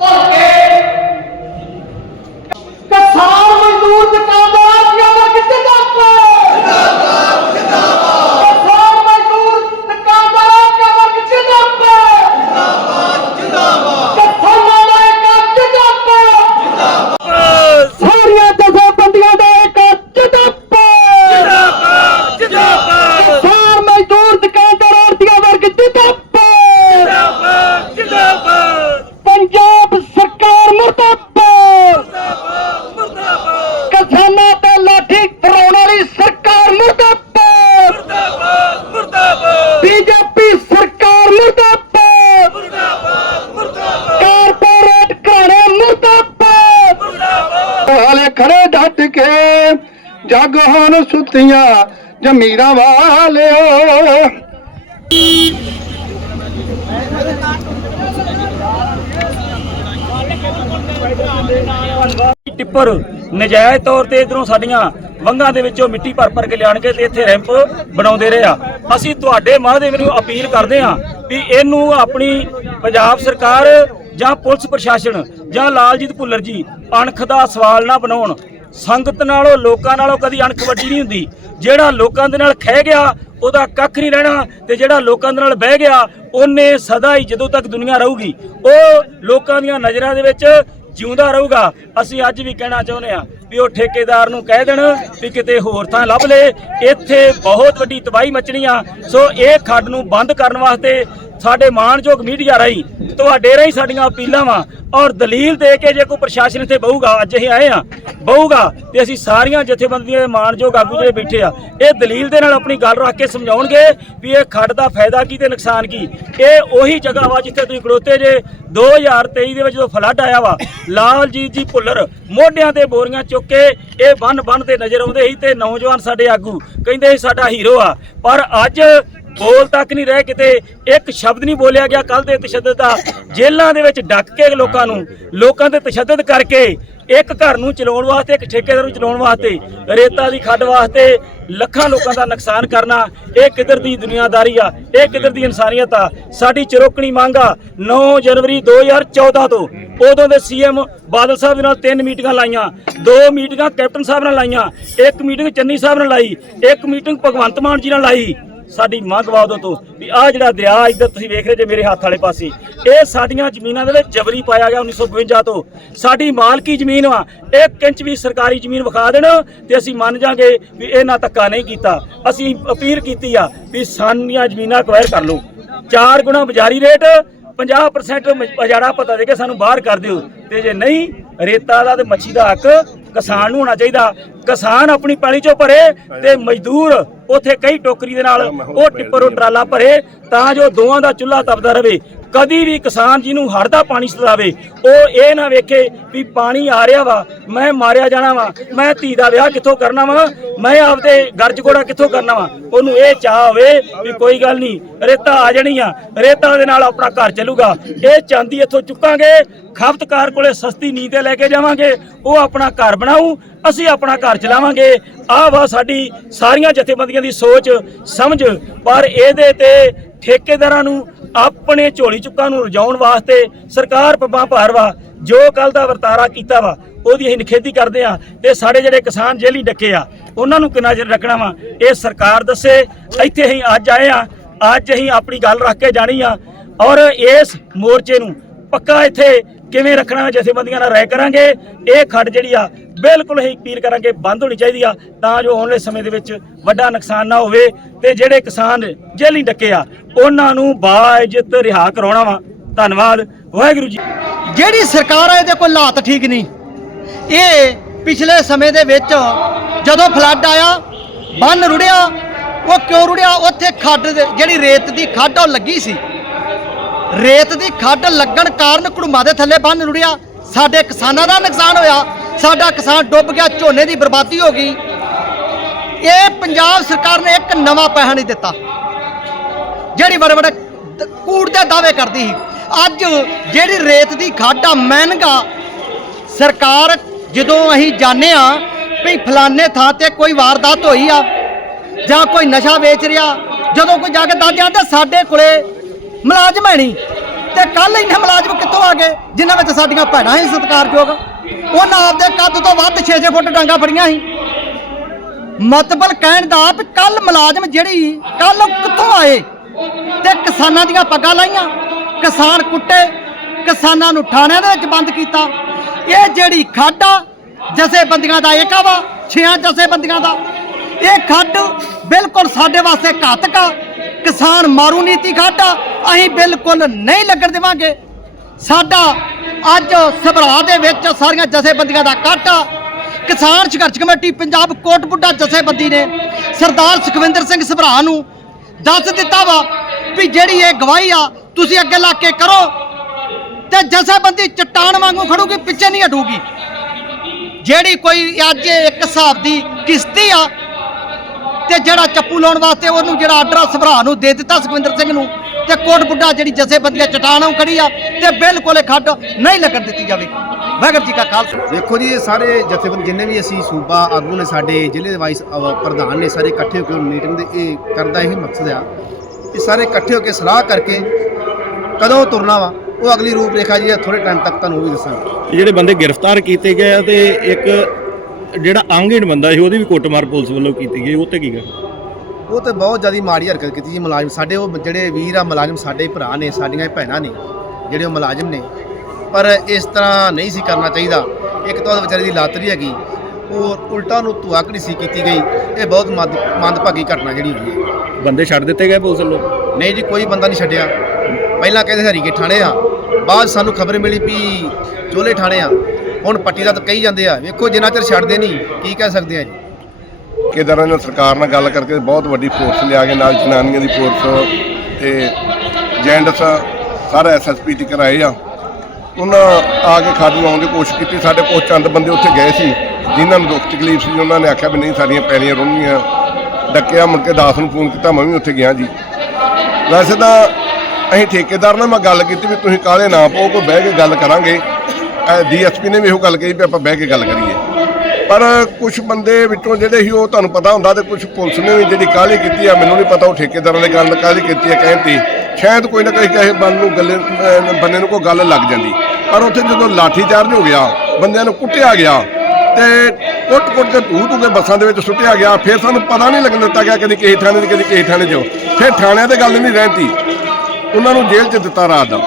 Oh! Corporate खड़े मुर्दाबाद। खड़े डट के जग होन सुतियाँ जमीर वाले ਟਿੱਪਰ ਨਜਾਇਜ਼ ਤੌਰ ਤੇ ਇਧਰੋਂ ਸਾਡੀਆਂ ਵੰਗਾਂ ਦੇ ਵਿੱਚੋਂ ਮਿੱਟੀ ਭਰ ਭਰ ਕੇ ਲਿਆਣ ਕੇ ਤੇ ਇੱਥੇ ਰੈਂਪ ਬਣਾਉਂਦੇ ਰਹੇ ਆ। ਅਸੀਂ ਤੁਹਾਡੇ ਮਾਧਿਅਮ ਨੂੰ ਅਪੀਲ ਕਰਦੇ ਆ ਵੀ ਇਹਨੂੰ ਆਪਣੀ ਪੰਜਾਬ ਸਰਕਾਰ ਜਾਂ ਪੁਲਿਸ ਪ੍ਰਸ਼ਾਸਨ ਜਾਂ ਲਾਲਜੀਤ ਭੁੱਲਰ ਜੀ ਅਣਖ ਦਾ ਸਵਾਲ ਨਾ ਬਣਾਉਣ। ਸੰਗਤ ਨਾਲੋਂ, ਲੋਕਾਂ ਨਾਲੋਂ ਕਦੀ ਅਣਖ ਵੱਡੀ ਨਹੀਂ ਹੁੰਦੀ। ਜਿਹੜਾ ਲੋਕਾਂ ਦੇ ਨਾਲ ਖਹਿ ਗਿਆ, ਉਹਦਾ ਕੱਖ ਨਹੀਂ ਰਹਿਣਾ ਤੇ ਜਿਹੜਾ ਲੋਕਾਂ ਦੇ ਨਾਲ ਬਹਿ ਗਿਆ, ਉਹਨੇ ਸਦਾ ਹੀ ਜਦੋਂ ਤੱਕ ਦੁਨੀਆ ਰਹੂਗੀ। ਉਹ ਲੋਕਾਂ ਦੀਆਂ ਨਜ਼ਰਾਂ ਦੇ ਵਿੱਚ ਜਿਉਂਦਾ ਰਹੂਗਾ, ਅਸੀਂ ਅੱਜ ਵੀ ਕਹਿਣਾ ਚਾਹੁੰਦੇ ਆ ਵੀ ਉਹ ਠੇਕੇਦਾਰ ਨੂੰ ਕਹਿ ਦੇਣ ਵੀ ਕਿਤੇ ਹੋਰ ਥਾਂ ਲੱਭ ਲੇ। ਇੱਥੇ ਬਹੁਤ ਵੱਡੀ ਤਬਾਹੀ ਮਚਣੀ ਆ। ਸੋ ਇਹ ਖੱਡ ਨੂੰ ਬੰਦ ਕਰਨ ਵਾਸਤੇ ਸਾਡੇ ਮਾਣਯੋਗ ਮੀਡੀਆ ਰਾਹੀਂ ਤੁਹਾਡੇ ਰਾਹੀਂ ਸਾਡੀਆਂ ਅਪੀਲਾਂ ਵਾ। ਔਰ ਦਲੀਲ ਦੇ ਕੇ ਜੇ ਕੋਈ ਪ੍ਰਸ਼ਾਸਨ ਇੱਥੇ ਬਹੂਗਾ, ਅੱਜ ਅਸੀਂ ਆਏ ਆ, ਬਹੂਗਾ ਤੇ ਅਸੀਂ ਸਾਰੀਆਂ ਜਥੇਬੰਦੀਆਂ ਦੇ ਮਾਣਯੋਗ ਆਗੂ ਜਿਹੜੇ ਬੈਠੇ ਆ, ਇਹ ਦਲੀਲ ਦੇ ਨਾਲ ਆਪਣੀ ਗੱਲ ਰੱਖ ਕੇ ਸਮਝਾਉਣਗੇ ਵੀ ਇਹ ਖੱਡ ਦਾ ਫਾਇਦਾ ਕੀ ਤੇ ਨੁਕਸਾਨ ਕੀ। ਇਹ ਉਹੀ ਜਗ੍ਹਾ ਵਾ ਜਿੱਥੇ ਤੁਸੀਂ ਖੜੋਤੇ ਜੇ। 2023 ਦੇ ਵਿੱਚ ਜਦੋਂ ਫਲੱਡ ਆਇਆ ਵਾ, ਲਾਲਜੀਤ ਜੀ ਭੁੱਲਰ ਮੋਢਿਆਂ ਤੇ ਬੋਰੀਆਂ ਚੁੱਕ ਕੇ ਇਹ ਬੰਨ ਬੰਨ ਤੇ ਨਜ਼ਰ ਆਉਂਦੇ ਸੀ ਤੇ ਨੌਜਵਾਨ ਸਾਡੇ ਆਗੂ ਕਹਿੰਦੇ ਸੀ ਸਾਡਾ ਹੀਰੋ ਆ। ਪਰ ਅੱਜ ਬੋਲ ਤੱਕ ਨਹੀਂ ਰਹਿ ਕਿਤੇ। ਇੱਕ ਸ਼ਬਦ ਨਹੀਂ ਬੋਲਿਆ ਗਿਆ ਕੱਲ ਦੇ ਤਸ਼ੱਦਦ ਦਾ। ਜੇਲ੍ਹਾਂ ਦੇ ਵਿੱਚ ਡੱਕ ਕੇ ਲੋਕਾਂ ਨੂੰ, ਲੋਕਾਂ ਤੇ ਤਸ਼ੱਦਦ ਕਰਕੇ ਇੱਕ ਘਰ ਨੂੰ ਚਲਾਉਣ ਵਾਸਤੇ, ਇੱਕ ਠੇਕੇਦਾਰ ਨੂੰ ਚਲਾਉਣ ਵਾਸਤੇ, ਰੇਤਾ ਦੀ ਖੱਡ ਵਾਸਤੇ ਲੱਖਾਂ ਲੋਕਾਂ ਦਾ ਨੁਕਸਾਨ ਕਰਨਾ, ਇਹ ਕਿੱਧਰ ਦੀ ਦੁਨੀਆਦਾਰੀ ਆ? ਇਹ ਕਿੱਧਰ ਦੀ ਇਨਸਾਨੀਅਤ ਆ? ਸਾਡੀ ਚਰੋਕਣੀ ਮੰਗ ਆ 9 ਜਨਵਰੀ 2014 ਤੋਂ। ਉਦੋਂ ਦੇ ਸੀਐਮ ਬਾਦਲ ਸਾਹਿਬ ਦੇ ਨਾਲ ਤਿੰਨ ਮੀਟਿੰਗਾਂ ਲਾਈਆਂ। ਦੋ ਮੀਟਿੰਗਾਂ ਕੈਪਟਨ ਸਾਹਿਬ ਨਾਲ ਲਾਈਆਂ। ਇੱਕ ਮੀਟਿੰਗ ਚੰਨੀ ਸਾਹਿਬ ਨਾਲ ਲਾਈ। ਇੱਕ ਮੀਟਿੰਗ ਭਗਵੰਤ ਮਾਨ ਜੀ ਨਾਲ ਲਾਈ। ਸਾਡੀ ਮੰਗ ਵਾ ਉਦੋਂ ਤੋਂ ਵੀ ਆਹ ਜਿਹੜਾ ਦਰਿਆ ਇੱਧਰ ਤੁਸੀਂ ਵੇਖ ਰਹੇ ਜੇ ਮੇਰੇ ਹੱਥ ਵਾਲੇ ਪਾਸੇ, ਇਹ ਸਾਡੀਆਂ ਜ਼ਮੀਨਾਂ ਦੇ ਵਿੱਚ ਜਬਰੀ ਪਾਇਆ ਗਿਆ 1952 ਤੋਂ। ਸਾਡੀ ਮਾਲਕੀ ਜ਼ਮੀਨ ਵਾ, ਇੱਕ ਇੰਚ ਵੀ ਸਰਕਾਰੀ ਜ਼ਮੀਨ ਵਿਖਾ ਦੇਣ ਤੇ ਅਸੀਂ ਮੰਨ ਜਾਾਂਗੇ ਵੀ ਇਹਨਾਂ ਧੱਕਾ ਨਹੀਂ ਕੀਤਾ। ਅਸੀਂ ਅਪੀਲ ਕੀਤੀ ਆ ਵੀ ਸਾਨੀਆਂ ਜ਼ਮੀਨਾਂ ਅਕਵਾਇਰ ਕਰ ਲਓ। ਚਾਰ ਗੁਣਾ ਬਾਜ਼ਾਰੀ ਰੇਟ 50% ਬਜਾੜਾ ਪਤਾ ਦੇ ਕੇ ਸਾਨੂੰ ਬਾਹਰ ਕਰ ਦਿਓ। ਤੇ ਜੇ ਨਹੀਂ, ਰੇਤਾ ਦਾ ਤੇ ਮੱਛੀ ਦਾ ਹੱਕ ਕਿਸਾਨ ਨੂੰ ਹੋਣਾ ਚਾਹੀਦਾ। ਕਿਸਾਨ ਆਪਣੀ ਪਾਣੀ ਚੋਂ ਭਰੇ ਤੇ ਮਜ਼ਦੂਰ ਉਥੇ ਕਈ ਟੋਕਰੀ ਦੇ ਨਾਲ ਉਹ ਟਿੱਪਰ ਉਹ ਟਰਾਲਾ ਭਰੇ ਤਾਂ ਜੋ ਦੋਵਾਂ ਦਾ ਚੁੱਲ੍ਹਾ ਤਪਦਾ ਰਵੇ ਕਦੀ ਵੀ ਕਿਸਾਨ ਜਿਹਨੂੰ ਹੜ੍ਹ ਦਾ ਪਾਣੀ ਸਤਾਵੇ ਉਹ ਇਹ ਨਾ ਵੇਖੇ ਵੀ ਪਾਣੀ ਆ ਰਿਹਾ ਵਾ, ਮੈਂ ਮਾਰਿਆ ਜਾਣਾ ਵਾ, ਮੈਂ ਧੀ ਦਾ ਵਿਆਹ ਕਿੱਥੋਂ ਕਰਨਾ ਵਾ, ਮੈਂ ਆਪਦੇ ਗਰਜ ਕੋੜਾ ਕਿੱਥੋਂ ਕਰਨਾ ਵਾ, ਉਹਨੂੰ ਇਹ ਚਾਹ ਹੋਵੇ ਵੀ ਕੋਈ ਗੱਲ ਨਹੀਂ, ਰੇਤਾ ਆ ਜਾਣੀ ਆ, ਰੇਤਾ ਦੇ ਨਾਲ ਆਪਣਾ ਘਰ ਚੱਲੂਗਾ, ਇਹ ਚਾਂਦੀ ਇੱਥੋਂ ਚੁੱਕਾਂਗੇ, ਖਪਤਕਾਰ ਕੋਲੇ ਸਸਤੀ ਨੀਂਹ ਤੇ ਲੈ ਕੇ ਜਾਵਾਂਗੇ, ਉਹ ਆਪਣਾ ਘਰ ਬਣਾਉ ਅਸੀਂ ਆਪਣਾ ਘਰ ਚਲਾਵਾਂਗੇ, ਆਹ ਵਾ ਸਾਡੀ ਸਾਰੀਆਂ ਜਥੇਬੰਦੀਆਂ ਦੀ ਸੋਚ, ਸਮਝ, ਪਰ ਇਹਦੇ ਤੇ ਠੇਕੇਦਾਰਾਂ ਨੂੰ ਆਪਣੇ ਝੋਲੀ ਚੁੱਕਾਂ ਨੂੰ ਰਜਾਉਣ ਵਾਸਤੇ ਸਰਕਾਰ ਪੱਬਾਂ ਭਾਰ ਵਾ, ਜੋ ਕੱਲ ਦਾ ਵਰਤਾਰਾ ਕੀਤਾ ਵਾ, ਉਹਦੀ ਅਸੀਂ ਨਿਖੇਧੀ ਕਰਦੇ ਆ ਤੇ ਸਾਡੇ ਜਿਹੜੇ ਕਿਸਾਨ ਜੇਲੀ ਡੱਕੇ ਆ, ਉਹਨਾਂ ਨੂੰ ਕਿੰਨਾ ਚਿਰ ਰੱਖਣਾ ਵਾ, ਇਹ ਸਰਕਾਰ ਦੱਸੇ, ਇੱਥੇ ਅਸੀਂ ਅੱਜ ਆਏ ਆ ਅੱਜ ਅਸੀਂ ਆਪਣੀ ਗੱਲ ਰੱਖ ਕੇ ਜਾਣੀ ਆ ਔਰ ਇਸ ਮੋਰਚੇ ਨੂੰ ਪੱਕਾ ਇੱਥੇ ਕਿਵੇਂ ਰੱਖਣਾ ਜਥੇਬੰਦੀਆਂ ਨਾਲ ਰਾਏ ਕਰਾਂਗੇ। ਇਹ ਖੱਡ ਜਿਹੜੀ ਆ, ਬਿਲਕੁਲ ਹੀ ਅਪੀਲ ਕਰਾਂਗੇ, ਬੰਦ ਹੋਣੀ ਚਾਹੀਦੀ ਆ, ਤਾਂ ਜੋ ਆਉਣ ਵਾਲੇ ਸਮੇਂ ਦੇ ਵਿੱਚ ਵੱਡਾ ਨੁਕਸਾਨ ਨਾ ਹੋਵੇ ਤੇ ਜਿਹੜੇ ਕਿਸਾਨ ਜੇਲੀ ਡੱਕੇ ਆ, ਉਹਨਾਂ ਨੂੰ ਬਾਇਜ਼ਤ ਰਿਹਾ ਕਰਾਉਣਾ ਵਾ। ਧੰਨਵਾਦ, ਵਾਹਿਗੁਰੂ ਜੀ। ਜਿਹੜੀ ਸਰਕਾਰ ਆ, ਇਹਦੇ ਕੋਲ ਹਾਲਾਤ ਠੀਕ ਨਹੀਂ। ਇਹ ਪਿਛਲੇ ਸਮੇਂ ਦੇ ਵਿੱਚ ਜਦੋਂ ਫਲੱਡ ਆਇਆ, ਬੰਨ ਰੁੜਿਆ, ਉਹ ਕਿਉਂ ਰੁੜਿਆ? ਉੱਥੇ ਖੱਡ ਜਿਹੜੀ ਰੇਤ ਦੀ ਖੱਡ ਉਹ ਲੱਗੀ ਸੀ। ਰੇਤ ਦੀ ਖੱਡ ਲੱਗਣ ਕਾਰਨ ਕੁੜਮਾ ਦੇ ਥੱਲੇ ਬੰਨ ਰੁੜਿਆ। ਸਾਡੇ ਕਿਸਾਨਾਂ ਦਾ ਨੁਕਸਾਨ ਹੋਇਆ। ਸਾਡਾ ਕਿਸਾਨ ਡੁੱਬ ਗਿਆ, ਝੋਨੇ ਦੀ ਬਰਬਾਦੀ ਹੋ ਗਈ। ਇਹ ਪੰਜਾਬ ਸਰਕਾਰ ਨੇ ਇੱਕ ਨਵਾਂ ਪੈਸਾ ਨਹੀਂ ਦਿੱਤਾ। ਜਿਹੜੀ ਬੜੇ ਬੜੇ ਕੂੜ ਦੇ ਦਾਅਵੇ ਕਰਦੀ ਸੀ। ਅੱਜ ਜਿਹੜੀ ਰੇਤ ਦੀ ਖੱਡ ਆ, ਮਹਿੰਗਾ ਸਰਕਾਰ ਜਦੋਂ ਅਸੀਂ ਜਾਣੇ ਆ ਵੀ ਫਲਾਣੇ ਥਾਂ ਤੇ ਕੋਈ ਵਾਰਦਾਤ ਹੋਈ ਆ ਜਾਂ ਕੋਈ ਨਸ਼ਾ ਵੇਚ ਰਿਹਾ, ਜਦੋਂ ਕੋਈ ਜਾ ਕੇ ਦੱਸ ਜਾਂਦਾ, ਸਾਡੇ ਕੋਲੇ ਮੁਲਾਜ਼ਮ ਹੈ ਨਹੀਂ ਤੇ ਕੱਲ ਇਹਨਾਂ ਮੁਲਾਜ਼ਮ ਕਿੱਥੋਂ ਆ ਗਏ, ਜਿਨ੍ਹਾਂ ਵਿੱਚ ਸਾਡੀਆਂ ਭੈਣਾਂ ਹੀ ਸਤਿਕਾਰਯੋਗ? ਉਹਨਾਂ ਆਪਦੇ ਕੱਦ ਤੋਂ ਵੱਧ 6-6 ਫੁੱਟ ਡਾਂਗਾ ਫੜੀਆਂ ਸੀ। ਮਤਲਬ ਕਹਿਣ ਦਾ ਵੀ ਕੱਲ ਮੁਲਾਜ਼ਮ ਜਿਹੜੀ ਕੱਲ ਕਿੱਥੋਂ ਆਏ? ਤੇ ਕਿਸਾਨਾਂ ਦੀਆਂ ਪੱਗਾਂ ਲਾਈਆਂ। ਕਿਸਾਨ ਕੁੱਟੇ, ਕਿਸਾਨਾਂ ਨੂੰ ਥਾਣਿਆਂ ਦੇ ਵਿੱਚ ਬੰਦ ਕੀਤਾ। ਇਹ ਜਿਹੜੀ ਖੱਡ ਆ, ਜਥੇਬੰਦੀਆਂ ਦਾ ਏਕਾ ਵਾ, ਛਿਆਂ ਜਥੇਬੰਦੀਆਂ ਦਾ। ਇਹ ਖੱਡ ਬਿਲਕੁਲ ਸਾਡੇ ਵਾਸਤੇ ਘਾਤਕ ਆ। ਕਿਸਾਨ ਮਾਰੂ ਨੀਤੀ ਖੱਡ ਆ ਅਸੀਂ ਬਿਲਕੁਲ ਨਹੀਂ ਲੱਗਣ ਦੇਵਾਂਗੇ। ਸਾਡਾ ਅੱਜ ਸਭਰਾ ਦੇ ਵਿੱਚ ਸਾਰੀਆਂ ਜਥੇਬੰਦੀਆਂ ਦਾ ਇਕੱਠ ਆ ਕਿਸਾਨ ਸੰਘਰਸ਼ ਕਮੇਟੀ ਪੰਜਾਬ ਕੋਟਬੁੱਢਾ ਜਥੇਬੰਦੀ ਨੇ ਸਰਦਾਰ ਸੁਖਵਿੰਦਰ ਸਿੰਘ ਸਭਰਾ ਨੂੰ ਦੱਸ ਦਿੱਤਾ ਵਾ ਵੀ ਜਿਹੜੀ ਇਹ ਗਵਾਹੀ ਆ, ਤੁਸੀਂ ਅੱਗੇ ਲਾ ਕੇ ਕਰੋ ਤੇ ਜਥੇਬੰਦੀ ਚਟਾਨ ਵਾਂਗੂ ਖੜੂਗੀ, ਪਿੱਛੇ ਨਹੀਂ ਹਟੂਗੀ। ਜਿਹੜੀ ਕੋਈ ਅੱਜ ਇੱਕ ਹਿਸਾਬ ਦੀ ਕਿਸ਼ਤੀ ਆ ਤੇ ਜਿਹੜਾ ਚੱਪੂ ਲਾਉਣ ਵਾਸਤੇ ਉਹਨੂੰ ਜਿਹੜਾ ਆਰਡਰ ਸਭਰਾ ਨੂੰ ਦੇ ਦਿੱਤਾ ਸੁਖਵਿੰਦਰ ਸਿੰਘ ਨੂੰ। ਤੇ ਕੋਟ ਬੁੱਢਾ ਜਿਹੜੀ ਜਥੇਬੰਦੀਆਂ ਚਟਾਣੋਂ ਖੜੀ ਆ ਤੇ ਬਿਲਕੁਲ ਇਹ ਖੱਡ ਨਹੀਂ ਲੱਗਣ ਦਿੱਤੀ ਜਾਵੇਗੀ। ਵਾਹਿਗੁਰੂ ਜੀ ਕਾ ਖਾਲਸਾ। ਦੇਖੋ ਜੀ ਇਹ ਸਾਰੇ ਜਥੇਬੰਦ ਜਿੰਨੇ ਵੀ ਅਸੀਂ ਸੂਬਾ ਆਗੂ ਨੇ ਸਾਡੇ ਜ਼ਿਲ੍ਹੇ ਦੇ ਵਾਈਸ ਪ੍ਰਧਾਨ ਨੇ ਸਾਰੇ ਇਕੱਠੇ ਹੋ ਕੇ ਮੀਟਿੰਗ ਦੇ ਇਹ ਕਰਦਾ ਇਹ ਮਕਸਦ ਆ ਕਿ ਸਾਰੇ ਇਕੱਠੇ ਹੋ ਕੇ ਸਲਾਹ ਕਰਕੇ ਕਦੋਂ ਤੁਰਨਾ ਵਾ ਉਹ ਅਗਲੀ ਰੂਪ ਰੇਖਾ ਜੀ ਥੋੜੇ ਟਾਈਮ ਤੱਕ ਤੁਹਾਨੂੰ ਉਹ ਵੀ ਦੱਸਾਂਗੇ। ਇਹ ਜਿਹੜੇ ਬੰਦੇ ਗ੍ਰਿਫਤਾਰ ਕੀਤੇ ਗਏ ਆ ਤੇ ਇੱਕ ਜਿਹੜਾ ਆਂਗੇੜ ਬੰਦਾ ਸੀ ਉਹਦੀ ਵੀ ਕੁੱਟਮਾਰ ਪੁਲਿਸ ਵੱਲੋਂ ਕੀਤੀ ਗਈ ਉਹ ਤੇ ਕੀ ਕਰ ਉਹ ਤੇ ਬਹੁਤ ਜ਼ਿਆਦਾ ਮਾੜੀ ਹਰਕਤ ਕੀਤੀ ਜੀ ਮੁਲਾਜ਼ਮ। ਸਾਡੇ ਉਹ ਜਿਹੜੇ ਵੀਰ ਆ ਮੁਲਾਜ਼ਮ ਸਾਡੇ ਭਰਾ ਨੇ ਸਾਡੀਆਂ ਭੈਣਾਂ ਨੇ ਜਿਹੜੇ ਉਹ ਮੁਲਾਜ਼ਮ ਨੇ। ਪਰ ਇਸ ਤਰ੍ਹਾਂ ਨਹੀਂ ਸੀ ਕਰਨਾ ਚਾਹੀਦਾ। ਇੱਕ ਤਾਂ ਉਹਦੇ ਵਿਚਾਰੇ ਦੀ ਲਾਤਰੀ ਹੈਗੀ। ਉਹ ਉਲਟਾ ਨੂੰ ਧੁਆਕੜੀ ਸੀ ਕੀਤੀ ਗਈ। ਇਹ ਬਹੁਤ ਮੰਦ ਮੰਦਭਾਗੀ ਘਟਨਾ ਜਿਹੜੀ ਹੋਈ ਹੈ। ਬੰਦੇ ਛੱਡ ਦਿੱਤੇ ਗਏ ਪੁਲਿਸ ਵੱਲੋਂ? ਨਹੀਂ ਜੀ ਕੋਈ ਬੰਦਾ ਨਹੀਂ ਛੱਡਿਆ। ਪਹਿਲਾਂ ਕਹਿੰਦੇ ਹਰੀਕੇ ਥਾਣੇ ਆ। ਬਾਅਦ ਸਾਨੂੰ ਖਬਰ ਮਿਲੀ ਵੀ ਚੋਲੇ ਥਾਣੇ ਆ। ਹੁਣ ਪੱਟੀ ਦਾ ਤਾਂ ਕਹੀ ਜਾਂਦੇ ਆ, ਵੇਖੋ ਜਿੰਨਾ ਚਿਰ ਛੱਡਦੇ ਨਹੀਂ, ਕੀ ਕਹਿ ਸਕਦੇ ਆ ਜੀ? ਕੇਦਾਰਾਂ ਨੇ ਸਰਕਾਰ ਨਾਲ ਗੱਲ ਕਰਕੇ ਬਹੁਤ ਵੱਡੀ ਫੋਰਸ ਲਿਆ ਕੇ ਨਾਲ ਜਨਾਨੀਆਂ ਦੀ ਫੋਰਸ ਤੇ ਜੈਂਡਸ ਸਾਰਾ ਐਸਐਸਪੀ ਟਿਕਰ ਕਰਾਏ ਆ। ਉਹਨਾਂ ਆ ਕੇ ਖਾਦ ਲਾਉਣ ਦੀ ਕੋਸ਼ਿਸ਼ ਕੀਤੀ, ਸਾਡੇ ਕੋਲ ਚੰਦ ਬੰਦੇ ਉੱਥੇ ਗਏ ਸੀ, ਜਿਨ੍ਹਾਂ ਨੂੰ ਦੁੱਖ ਤਕਲੀਫ ਸੀ, ਉਹਨਾਂ ਨੇ ਆਖਿਆ ਵੀ ਨਹੀਂ, ਸਾਡੀਆਂ ਪੈਲੀਆਂ ਰੁੜਨੀਆਂ। ਡੱਕਿਆ, ਮੁੜ ਕੇ ਦਾਸ ਨੂੰ ਫੋਨ ਕੀਤਾ, ਮੈਂ ਵੀ ਉੱਥੇ ਗਿਆ ਜੀ। ਵੈਸੇ ਤਾਂ ਅਸੀਂ ਠੇਕੇਦਾਰ ਨਾਲ ਮੈਂ ਗੱਲ ਕੀਤੀ ਵੀ ਤੁਸੀਂ ਕਾਲੇ ਨਾ ਪਾਓ, ਕੋਈ ਬਹਿ ਕੇ ਗੱਲ ਕਰਾਂਗੇ। ਡੀਐਸਪੀ ਨੇ ਵੀ ਇਹੋ ਗੱਲ ਕਹੀ ਵੀ ਆਪਾਂ ਬਹਿ ਕੇ ਗੱਲ ਕਰੀਏ। ਪਰ ਕੁਝ ਬੰਦੇ ਵਿੱਚੋਂ ਜਿਹੜੇ ਸੀ ਉਹ ਤੁਹਾਨੂੰ ਪਤਾ ਹੁੰਦਾ ਤੇ ਕੁਝ ਪੁਲਿਸ ਨੇ ਵੀ ਜਿਹੜੀ ਕਾਹਲੀ ਕੀਤੀ ਆ, ਮੈਨੂੰ ਨਹੀਂ ਪਤਾ ਉਹ ਠੇਕੇਦਾਰਾਂ ਦੇ ਗੱਲ ਕਾਹਲੀ ਕੀਤੀ ਆ ਕਹਿੰਦੀ ਸ਼ਾਇਦ ਕੋਈ ਨਾ ਕੋਈ ਕਿਸੇ ਬੰਦ ਨੂੰ ਗੱਲੇ, ਅਹ ਬੰਦੇ ਨੂੰ ਕੋਈ ਗੱਲ ਲੱਗ ਜਾਂਦੀ। ਪਰ ਉੱਥੇ ਜਦੋਂ ਲਾਠੀ ਚਾਰਜ ਹੋ ਗਿਆ, ਬੰਦਿਆਂ ਨੂੰ ਕੁੱਟਿਆ ਗਿਆ ਤੇ ਕੁੱਟ ਕੁੱਟ ਕੇ ਧੂ ਧੂ ਕੇ ਬੱਸਾਂ ਦੇ ਵਿੱਚ ਸੁੱਟਿਆ ਗਿਆ, ਫਿਰ ਸਾਨੂੰ ਪਤਾ ਨਹੀਂ ਲੱਗਣ ਦਿੱਤਾ ਗਿਆ ਕਦੀ ਕਿਸੇ ਥਾਣੇ ਤੇ ਕਦੀ ਕਿਸੇ ਥਾਣੇ 'ਚ ਫਿਰ ਥਾਣਿਆਂ ਤੇ ਗੱਲ ਨਹੀਂ ਰਹਿੰਦੀ। ਉਹਨਾਂ ਨੂੰ ਜੇਲ੍ਹ 'ਚ ਦਿੱਤਾ ਰਾਤ ਦਾ।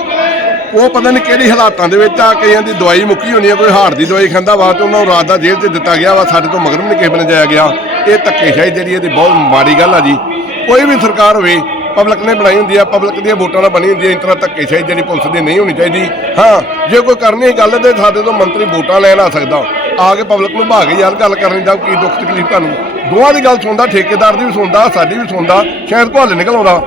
ਉਹ ਪਤਾ ਨਹੀਂ ਕਿਹੜੀ ਹਾਲਾਤਾਂ ਦੇ ਵਿੱਚ ਆ ਕਈਆਂ ਦੀ ਦਵਾਈ ਮੁੱਕੀ ਹੋਣੀ ਆ, ਕੋਈ ਹਾਰ ਦੀ ਦਵਾਈ ਖਾਂਦਾ ਵਾ ਤੇ ਉਹਨਾਂ ਨੂੰ ਰਾਤ ਦਾ ਜੇਲ੍ਹ 'ਚ ਦਿੱਤਾ ਗਿਆ ਵਾ, ਸਾਡੇ ਤੋਂ ਮਗਰ ਵੀ ਨਹੀਂ ਕਿਸੇ ਬਣ ਜਾਇਆ ਗਿਆ। ਇਹ ਧੱਕੇਸ਼ਾਹੀ ਜਿਹੜੀ ਇਹਦੀ ਬਹੁਤ ਮਾੜੀ ਗੱਲ ਆ ਜੀ। ਕੋਈ ਵੀ ਸਰਕਾਰ ਹੋਵੇ, ਪਬਲਿਕ ਨੇ ਬਣਾਈ ਹੁੰਦੀ ਆ, ਪਬਲਿਕ ਦੀਆਂ ਵੋਟਾਂ ਨਾਲ ਬਣੀ ਹੁੰਦੀ ਹੈ ਇਸ ਤਰ੍ਹਾਂ ਧੱਕੇਸ਼ਾਹੀ ਜਿਹੜੀ ਪੁਲਿਸ ਦੀ ਨਹੀਂ ਹੋਣੀ ਚਾਹੀਦੀ। ਹਾਂ, ਜੇ ਕੋਈ ਕਰਨੀ ਹੈ ਗੱਲ ਤੇ ਸਾਡੇ ਤੋਂ ਮੰਤਰੀ ਵੋਟਾਂ ਲੈਣ ਆ ਸਕਦਾ। ਆ ਕੇ ਪਬਲਿਕ ਨੂੰ ਭਾਗ ਯਾਰ ਗੱਲ ਕਰਨੀ ਦਾ ਕੀ ਦੁੱਖ ਤਕਲੀਫ ਤੁਹਾਨੂੰ। ਦੋਵਾਂ ਦੀ ਗੱਲ ਸੁਣਦਾ, ਠੇਕੇਦਾਰ ਦੀ ਵੀ ਸੁਣਦਾ, ਸਾਡੀ ਵੀ ਸੁਣਦਾ, ਸ਼ਾਇਦ ਕੋਈ ਨਿਕਲ ਆਉਂਦਾ।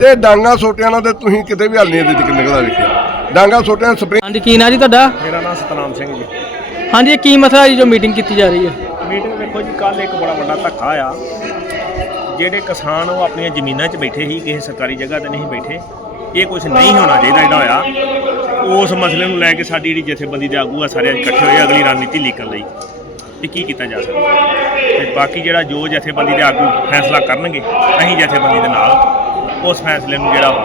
ਤੇ ਡਾਂਗਾ ਸੋਟਿਆਂ ਨਾਲ ਤੇ ਤੁਸੀਂ ਕਿਤੇ ਵੀ ਹੱਲ ਨਹੀਂ ਇਹਦੇ ਨਿਕਲਦਾ ਵੇਖਿਆ। ਡਾਂਗਾ ਸੋਟਿਆਂ ਸਪਰਿੰਗ ਹਾਂਜੀ ਕੀ ਨਾਂ ਜੀ ਤੁਹਾਡਾ? ਮੇਰਾ ਨਾਮ ਸਤਨਾਮ ਸਿੰਘ ਜੀ। ਹਾਂਜੀ ਇਹ ਕੀ ਮਸਲਾ ਜੀ ਜੋ ਮੀਟਿੰਗ ਕੀਤੀ ਜਾ ਰਹੀ ਹੈ? ਮੀਟਿੰਗ ਵੇਖੋ ਜੀ ਕੱਲ ਇੱਕ ਬੜਾ ਵੱਡਾ ਧੱਕਾ ਆ। ਜਿਹੜੇ ਕਿਸਾਨ ਉਹ ਆਪਣੀਆਂ ਜ਼ਮੀਨਾਂ 'ਚ ਬੈਠੇ ਸੀ ਕਿਸੇ ਸਰਕਾਰੀ ਜਗ੍ਹਾ ਤੇ ਨਹੀਂ ਬੈਠੇ। ਇਹ ਕੁਝ ਨਹੀਂ ਹੋਣਾ ਚਾਹੀਦਾ ਜਿਹੜਾ ਹੋਇਆ। ਉਸ ਮਸਲੇ ਨੂੰ ਲੈ ਕੇ ਸਾਡੀ ਜਿਹੜੀ ਜਥੇਬੰਦੀ ਦੇ ਆਗੂ ਆ ਸਾਰੇ ਅੱਜ ਇਕੱਠੇ ਹੋਏ ਅਗਲੀ ਰਣਨੀਤੀ ਲੀਕਣ ਲਈ। ਕਿ ਕੀ ਕੀਤਾ ਜਾ ਸਕਦਾ? ਤੇ ਬਾਕੀ ਜਿਹੜਾ ਜੋ ਜਥੇਬੰਦੀ ਦੇ ਆਗੂ ਫੈਸਲਾ ਕਰਨਗੇ ਅਸੀਂ ਜਥੇਬੰਦੀ ਦੇ ਨਾਲ ਉਸ ਫੈਸਲੇ ਨੂੰ ਜਿਹੜਾ ਵਾ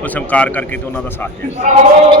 ਉਹ ਸਵੀਕਾਰ ਕਰਕੇ ਤੇ ਉਹਨਾਂ ਦਾ ਸਾਥ ਦੇਵਾਂਗੇ